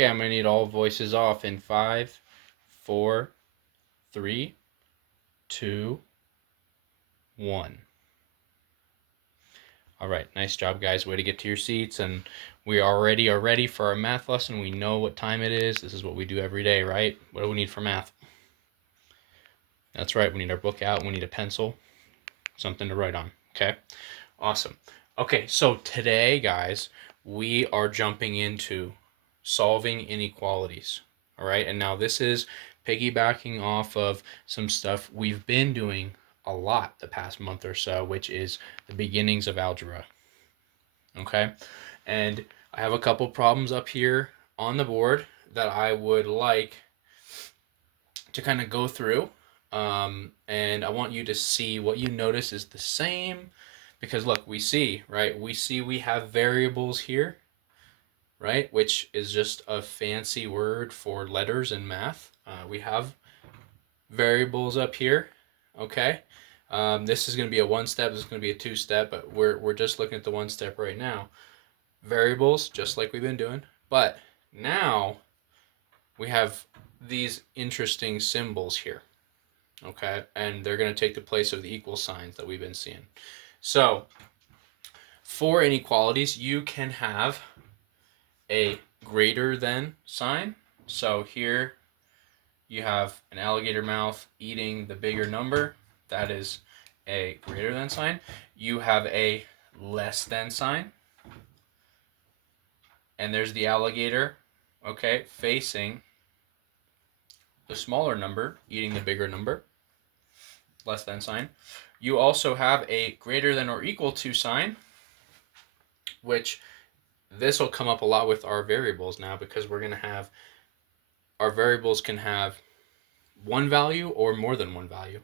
Okay, I'm going to need all voices off in 5, 4, 3, 2, 1. All right, nice job, guys. Way to get to your seats. And we already are ready for our math lesson. We know what time it is. This is what we do every day, right? What do we need for math? That's right, we need our book out. We need a pencil, something to write on, okay? Awesome. Okay, so today, guys, we are jumping into solving inequalities, all right? And now this is piggybacking off of some stuff we've been doing a lot the past month or so, which is the beginnings of algebra, okay? And I have a couple problems up here on the board that I would like to kind of go through. And I want you to see what you notice is the same, because look, we see, right? We have variables here, right? Which is just a fancy word for letters in math. We have variables up here, okay? This is going to be a one step, this is going to be a two step, but we're just looking at the one step right now. Variables, just like we've been doing, but now we have these interesting symbols here. Okay, and they're going to take the place of the equal signs that we've been seeing. So for inequalities, you can have a greater than sign. So here you have an alligator mouth eating the bigger number. That is a greater than sign. You have a less than sign. And there's the alligator, okay, facing the smaller number, eating the bigger number. Less than sign. You also have a greater than or equal to sign, which this will come up a lot with our variables now, because we're going to have, our variables can have one value or more than one value.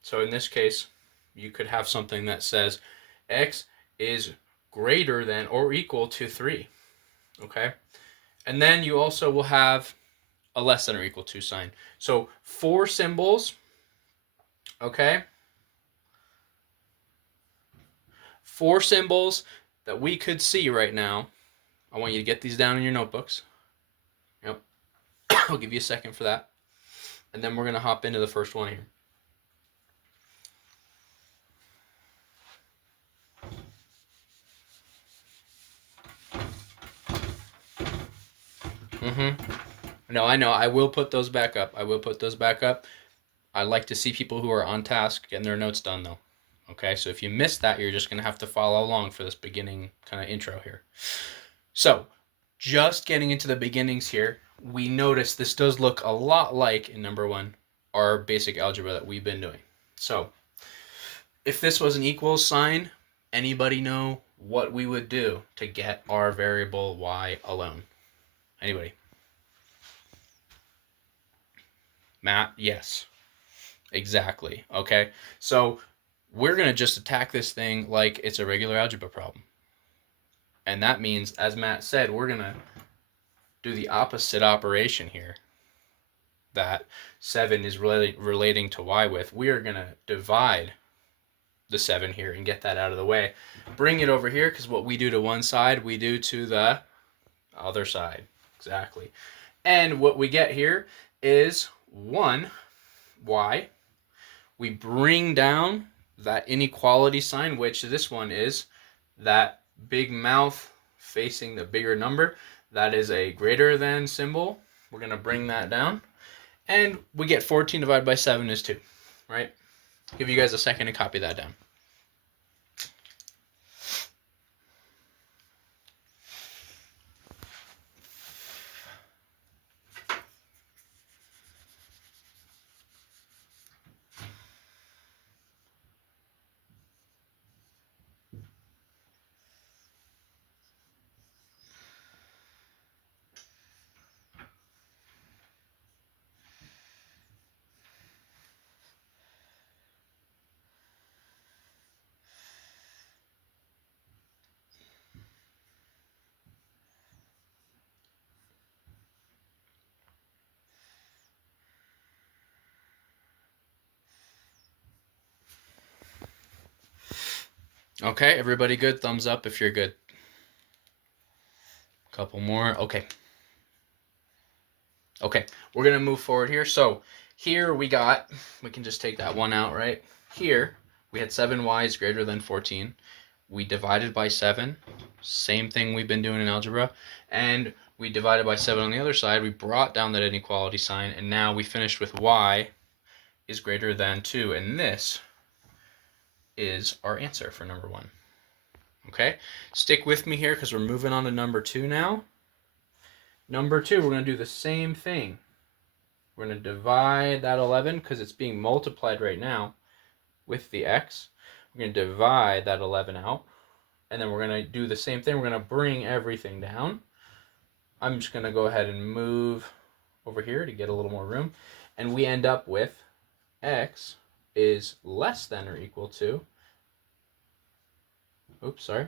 So in this case, you could have something that says x is greater than or equal to 3. Okay? And then you also will have a less than or equal to sign. So 4 symbols, okay? 4 symbols that we could see right now. I want you to get these down in your notebooks. Yep. I'll give you a second for that. And then we're going to hop into the first one here. No, I know. I will put those back up. I like to see people who are on task getting their notes done, though. Okay, so if you missed that, you're just going to have to follow along for this beginning kind of intro here. So, just getting into the beginnings here, we notice this does look a lot like, in number 1, our basic algebra that we've been doing. So, if this was an equals sign, anybody know what we would do to get our variable y alone? Anybody? Matt? Yes. Exactly. Okay. So we're going to just attack this thing like it's a regular algebra problem. And that means, as Matt said, we're going to do the opposite operation here that 7 is relating to y with. We are going to divide the 7 here and get that out of the way. Bring it over here, because what we do to one side, we do to the other side. Exactly. And what we get here is 1y. We bring down that inequality sign, which this one is that big mouth facing the bigger number. That is a greater than symbol. We're going to bring that down. And we get 14 divided by 7 is 2, right? Give you guys a second to copy that down. Okay, everybody good? Thumbs up if you're good. Couple more. Okay. Okay, we're going to move forward here. So here we can just take that one out, right? Here we had 7y is greater than 14. We divided by 7. Same thing we've been doing in algebra. And we divided by 7 on the other side. We brought down that inequality sign. And now we finished with y is greater than 2. And this is our answer for number 1. Okay, stick with me here because we're moving on to number 2 now. Number 2, we're going to do the same thing. We're going to divide that 11 because it's being multiplied right now with the x. We're going to divide that 11 out. And then we're going to do the same thing. We're going to bring everything down. I'm just going to go ahead and move over here to get a little more room. And we end up with x is less than or equal to, oops, sorry.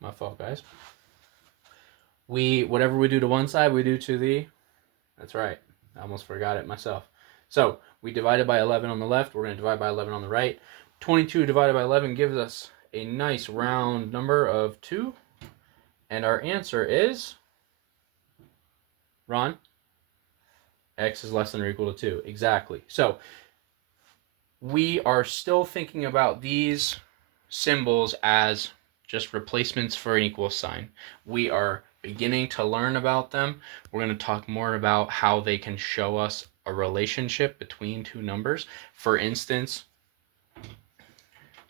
My fault, guys. Whatever we do to one side, we do to the, that's right. I almost forgot it myself. So we divided by 11 on the left. We're going to divide by 11 on the right. 22 divided by 11 gives us a nice round number of 2. And our answer is, Ron, x is less than or equal to 2. Exactly. So we are still thinking about these symbols as just replacements for an equal sign. We are beginning to learn about them. We're going to talk more about how they can show us a relationship between two numbers. For instance,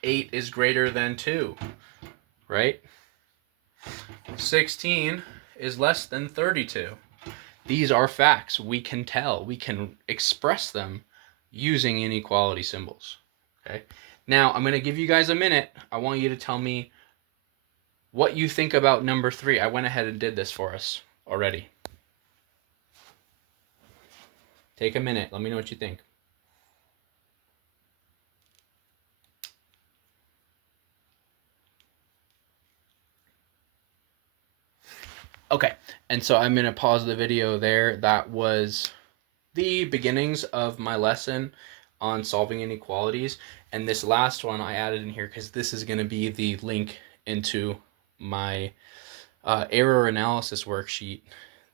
8 is greater than 2, right? 16 is less than 32. These are facts. We can tell. We can express them using inequality symbols. Okay. Now, I'm going to give you guys a minute. I want you to tell me what you think about number 3. I went ahead and did this for us already. Take a minute. Let me know what you think. Okay, and so I'm going to pause the video there. That was the beginnings of my lesson on solving inequalities. And this last one I added in here because this is going to be the link into my error analysis worksheet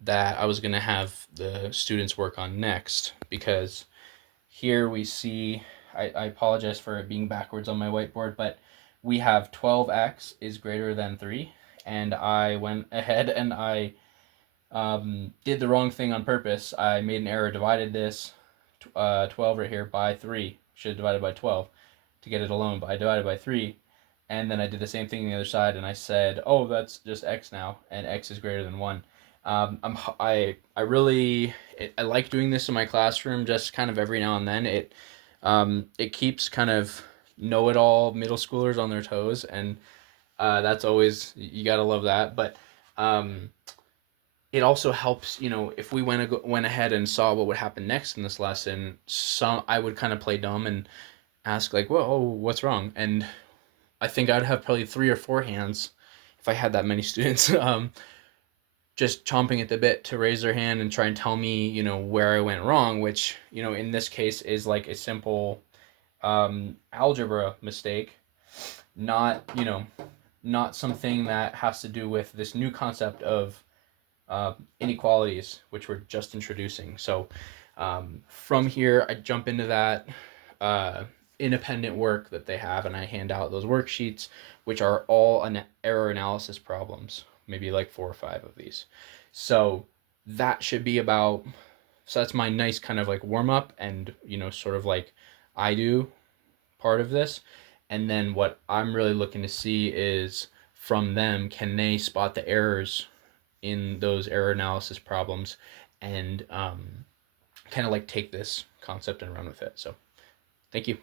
that I was going to have the students work on next. Because here we see, I apologize for it being backwards on my whiteboard, but we have 12x is greater than 3. And I went ahead and I did the wrong thing on purpose. I made an error, divided this 12 right here by 3. Should have divided by 12 to get it alone, but I divided by 3. And then I did the same thing on the other side, and I said, oh, that's just x now, and x is greater than 1. I like doing this in my classroom just kind of every now and then. It keeps kind of know-it-all middle schoolers on their toes, and that's always, you gotta love that. But it also helps, if we went ahead and saw what would happen next in this lesson, I would kind of play dumb and ask like, whoa, what's wrong? And I think I'd have probably 3 or 4 hands if I had that many students just chomping at the bit to raise their hand and try and tell me, where I went wrong, which, in this case is like a simple algebra mistake, not something that has to do with this new concept of inequalities, which we're just introducing. So from here, I jump into that independent work that they have, and I hand out those worksheets, which are all error analysis problems, maybe like 4 or 5 of these. So that should be about, so that's my nice kind of like warm up and, sort of like I do part of this. And then what I'm really looking to see is from them, can they spot the errors in those error analysis problems and kind of like take this concept and run with it. So thank you.